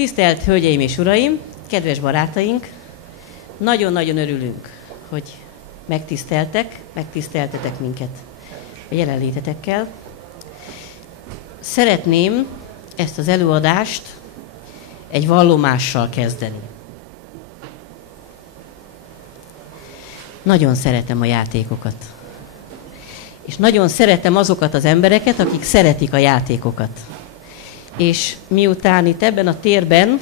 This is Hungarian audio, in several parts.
Tisztelt Hölgyeim és Uraim, kedves barátaink, nagyon-nagyon örülünk, hogy megtiszteltetek minket a jelenlétetekkel. Szeretném ezt az előadást egy vallomással kezdeni. Nagyon szeretem a játékokat. És nagyon szeretem azokat az embereket, akik szeretik a játékokat. És miután itt ebben a térben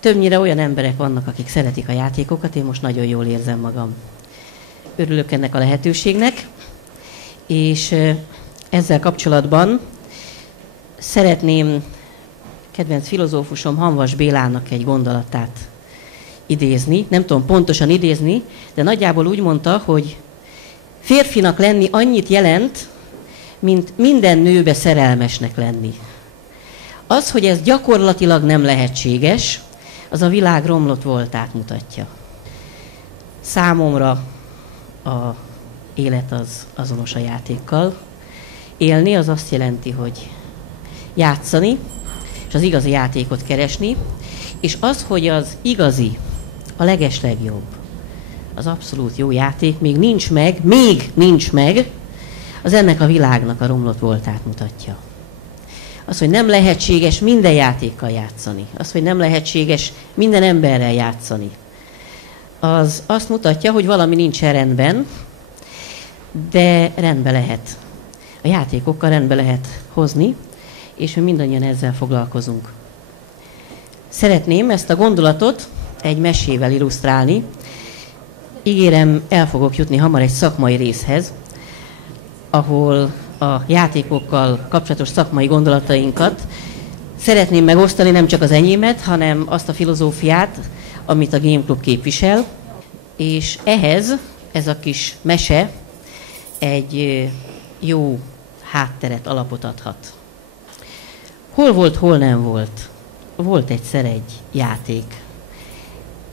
többnyire olyan emberek vannak, akik szeretik a játékokat, én most nagyon jól érzem magam. Örülök ennek a lehetőségnek, és ezzel kapcsolatban szeretném kedvenc filozófusom Hamvas Bélának egy gondolatát idézni. Nem tudom pontosan idézni, de nagyjából úgy mondta, hogy férfinak lenni annyit jelent, mint minden nőbe szerelmesnek lenni. Az, hogy ez gyakorlatilag nem lehetséges, az a világ romlott voltát mutatja. Számomra a élet az azonos a játékkal. Élni az azt jelenti, hogy játszani, és az igazi játékot keresni, és az, hogy az igazi, a legeslegjobb, az abszolút jó játék még nincs meg, az ennek a világnak a romlott voltát mutatja. Az, hogy nem lehetséges minden játékkal játszani, az, hogy nem lehetséges minden emberrel játszani, az azt mutatja, hogy valami nincsen rendben, de rendbe lehet. A játékokkal rendbe lehet hozni, és mi mindannyian ezzel foglalkozunk. Szeretném ezt a gondolatot egy mesével illusztrálni. Ígérem, el fogok jutni hamar egy szakmai részhez, ahol a játékokkal kapcsolatos szakmai gondolatainkat szeretném megosztani, nem csak az enyémet, hanem azt a filozófiát, amit a Game Club képvisel, és ehhez ez a kis mese egy jó hátteret, alapot adhat. Hol volt, hol nem volt? Volt egyszer egy játék.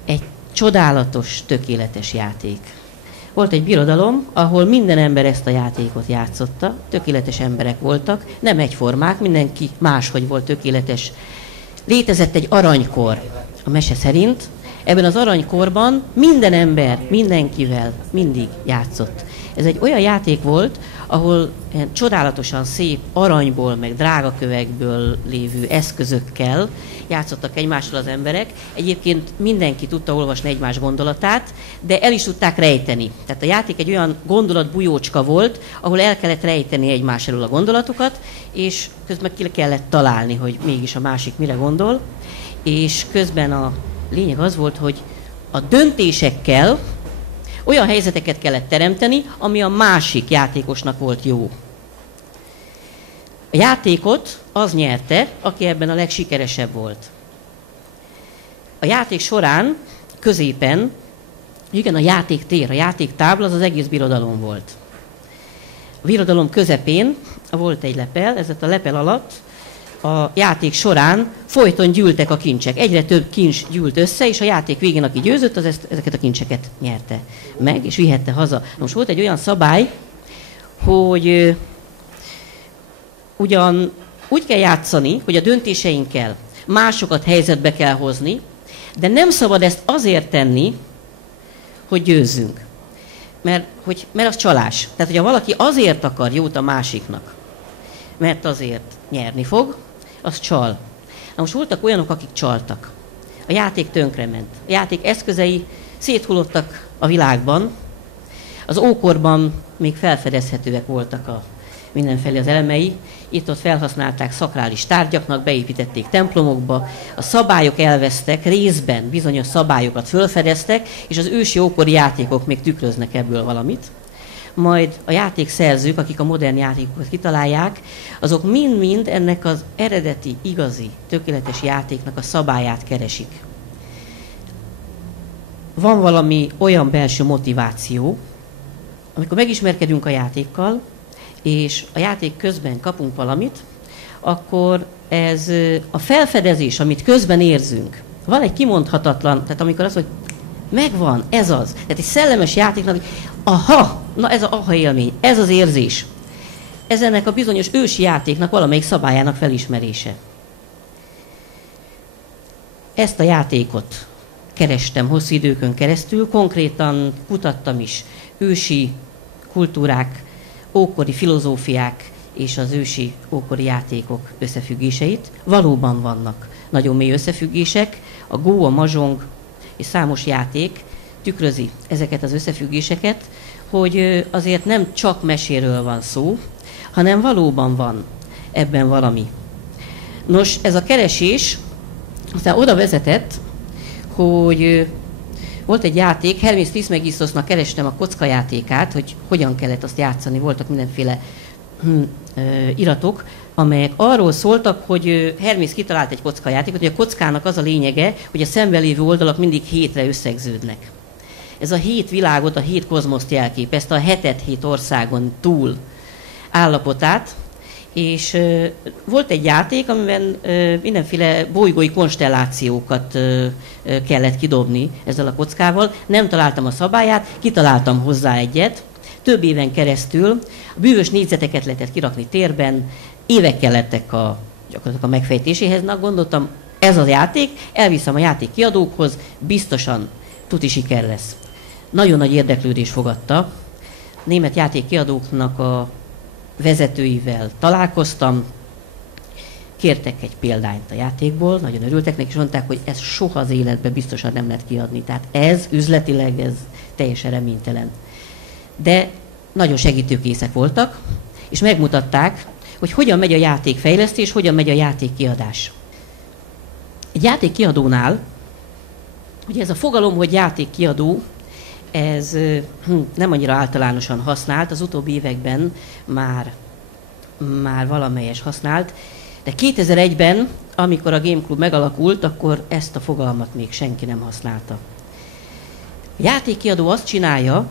Egy csodálatos, tökéletes játék. Volt egy birodalom, ahol minden ember ezt a játékot játszotta, tökéletes emberek voltak, nem egyformák, mindenki máshogy volt tökéletes. Létezett egy aranykor, a mese szerint. Ebben az aranykorban minden ember mindenkivel mindig játszott. Ez egy olyan játék volt, ahol csodálatosan szép aranyból, meg drágakövekből lévő eszközökkel játszottak egymással az emberek. Egyébként mindenki tudta olvasni egymás gondolatát, de el is tudták rejteni. Tehát a játék egy olyan gondolatbujócska volt, ahol el kellett rejteni egymás elől a gondolatokat, és közben ki kellett találni, hogy mégis a másik mire gondol. És közben a lényeg az volt, hogy a döntésekkel olyan helyzeteket kellett teremteni, ami a másik játékosnak volt jó. A játékot az nyerte, aki ebben a legsikeresebb volt. A játék során, középen, igen, a játéktér, a játéktábla az egész birodalom volt. A birodalom közepén volt egy lepel, ez a lepel alatt a játék során folyton gyűltek a kincsek. Egyre több kincs gyűlt össze, és a játék végén, aki győzött, az ezeket a kincseket nyerte meg, és vihette haza. Most volt egy olyan szabály, hogy ugyan úgy kell játszani, hogy a döntéseinkkel másokat helyzetbe kell hozni, de nem szabad ezt azért tenni, hogy győzzünk. Mert az csalás. Tehát, hogyha valaki azért akar jót a másiknak, mert azért nyerni fog, az csal. Na most voltak olyanok, akik csaltak. A játék tönkrement. A játék eszközei széthullottak a világban. Az ókorban még felfedezhetőek voltak a mindenfelé az elemei. Itt-ott felhasználták szakrális tárgyaknak, beépítették templomokba. A szabályok elvesztek, részben bizonyos szabályokat felfedeztek, és az ősi ókori játékok még tükröznek ebből valamit. Majd a játékszerzők, akik a modern játékokat kitalálják, azok mind-mind ennek az eredeti, igazi, tökéletes játéknak a szabályát keresik. Van valami olyan belső motiváció, amikor megismerkedünk a játékkal, és a játék közben kapunk valamit, akkor ez a felfedezés, amit közben érzünk, van egy kimondhatatlan, tehát amikor az, hogy megvan, ez az. Tehát egy szellemes játéknak, aha, na ez az aha élmény, ez az érzés. Ez ennek a bizonyos ősi játéknak valamelyik szabályának felismerése. Ezt a játékot kerestem hosszú időkön keresztül, konkrétan kutattam is ősi kultúrák, ókori filozófiák és az ősi ókori játékok összefüggéseit. Valóban vannak nagyon mély összefüggések, a gó, a mahjong és számos játék tükrözi ezeket az összefüggéseket, hogy azért nem csak meséről van szó, hanem valóban van ebben valami. Nos, ez a keresés aztán oda vezetett, hogy volt egy játék, Hermész Trismegisztosnak kerestem a kockajátékát, hogy hogyan kellett azt játszani, voltak mindenféle iratok, amelyek arról szóltak, hogy Hermész kitalált egy kockajátékot, hogy a kockának az a lényege, hogy a szemben lévő oldalak mindig 7-re összegződnek. Ez a 7 világot, a 7 kozmoszt jelképezte, a 7 országon túl állapotát, és volt egy játék, amiben mindenféle bolygói konstellációkat kellett kidobni ezzel a kockával. Nem találtam a szabályát, kitaláltam hozzá egyet. Több éven keresztül a bűvös négyzeteket lehetett kirakni térben, évekkel lettek gyakorlatilag a megfejtéséhez. Gondoltam, ez az játék, elviszem a játék kiadókhoz, biztosan tuti siker lesz. Nagyon nagy érdeklődés fogadta. Német játékkiadóknak a vezetőivel találkoztam, kértek egy példányt a játékból, nagyon örültek neki, és mondták, hogy ez soha az életben biztosan nem lehet kiadni. Tehát ez üzletileg ez teljesen reménytelen. De nagyon segítőkészek voltak, és megmutatták, hogy hogyan megy a játékfejlesztés, hogyan megy a játékkiadás. Egy játékkiadónál, ugye ez a fogalom, hogy játékkiadó, ez nem annyira általánosan használt, az utóbbi években már valamelyes használt, de 2001-ben, amikor a Game Club megalakult, akkor ezt a fogalmat még senki nem használta. A játékkiadó azt csinálja,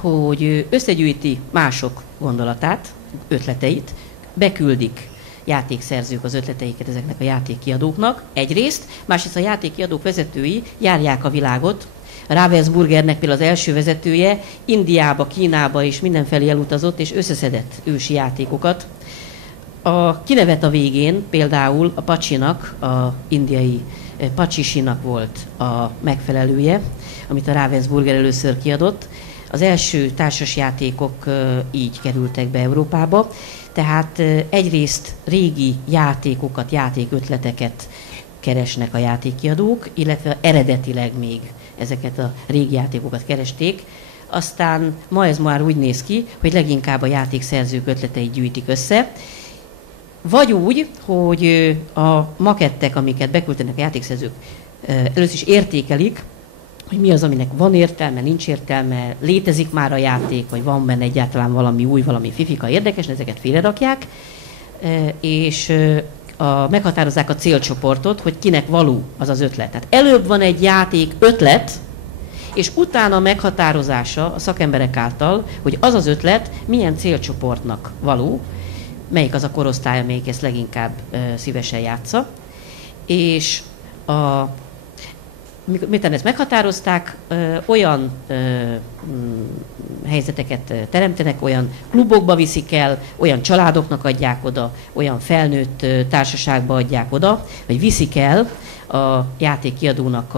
hogy összegyűjti mások gondolatát, ötleteit, beküldik játékszerzők az ötleteiket ezeknek a játékkiadóknak egyrészt, másrészt a játékkiadók vezetői járják a világot. Ravensburgernek például az első vezetője Indiába, Kínába és mindenfelé elutazott, és összeszedett ősi játékokat. A kinevet a végén például a Pacsinak, a indiai Pacsisinak volt a megfelelője, amit a Ravensburger először kiadott. Az első társasjátékok így kerültek be Európába, tehát egyrészt régi játékokat, játékötleteket keresnek a játékkiadók, illetve eredetileg még ezeket a régi játékokat keresték. Aztán ma ez már úgy néz ki, hogy leginkább a játékszerzők ötleteit gyűjtik össze, vagy úgy, hogy a makettek, amiket beküldtenek a játékszerzők, először is értékelik, hogy mi az, aminek van értelme, nincs értelme, létezik már a játék, vagy van benne egyáltalán valami új, valami fifika érdekes, ezeket félrerakják, és meghatározzák a célcsoportot, hogy kinek való az az ötlet. Tehát előbb van egy játék ötlet, és utána meghatározása a szakemberek által, hogy az az ötlet milyen célcsoportnak való, melyik az a korosztály, amelyik ezt leginkább szívesen játsza. És miután ezt meghatározták, olyan helyzeteket teremtenek, olyan klubokba viszik el, olyan családoknak adják oda, olyan felnőtt társaságba adják oda, vagy viszik el a játékkiadónak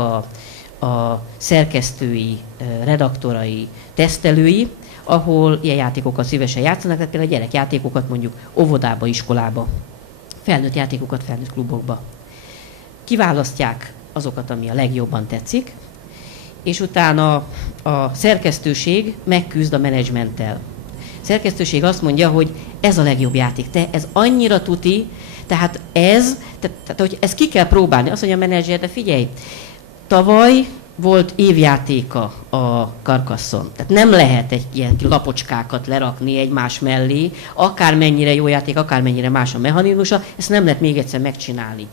a szerkesztői, redaktorai, tesztelői, ahol ilyen játékokat szívesen játszanak, tehát például a gyerekjátékokat mondjuk óvodába, iskolába, felnőtt játékokat felnőtt klubokba. Kiválasztják azokat, ami a legjobban tetszik, és utána a szerkesztőség megküzd a menedzsmenttel. A szerkesztőség azt mondja, hogy ez a legjobb játék, ez annyira tuti, tehát hogy ezt ki kell próbálni. Azt mondja a menedzser, de figyelj, tavaly volt évjátéka a Carcassonne. Tehát nem lehet egy ilyen lapocskákat lerakni egymás mellé, akármennyire jó játék, akármennyire más a mechanizmusa, ezt nem lehet még egyszer megcsinálni.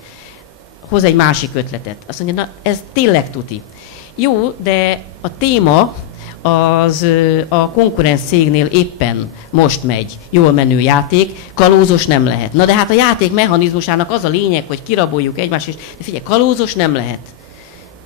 Hoz egy másik ötletet. Azt mondja, na ez tényleg tuti. Jó, de a téma az a konkurens cégnél éppen most megy, jól menő játék, kalózos nem lehet. Na de hát a játék mechanizmusának az a lényeg, hogy kiraboljuk egymást, és de figyelj, kalózos nem lehet.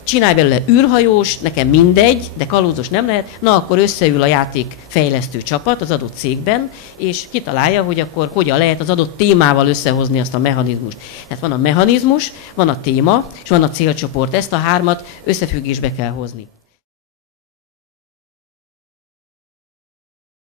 csinálj belőle űrhajós, nekem mindegy, de kalózos nem lehet, na akkor összeül a játékfejlesztő csapat az adott cégben, és kitalálja, hogy akkor hogyan lehet az adott témával összehozni azt a mechanizmust. Tehát van a mechanizmus, van a téma, és van a célcsoport. Ezt a hármat összefüggésbe kell hozni.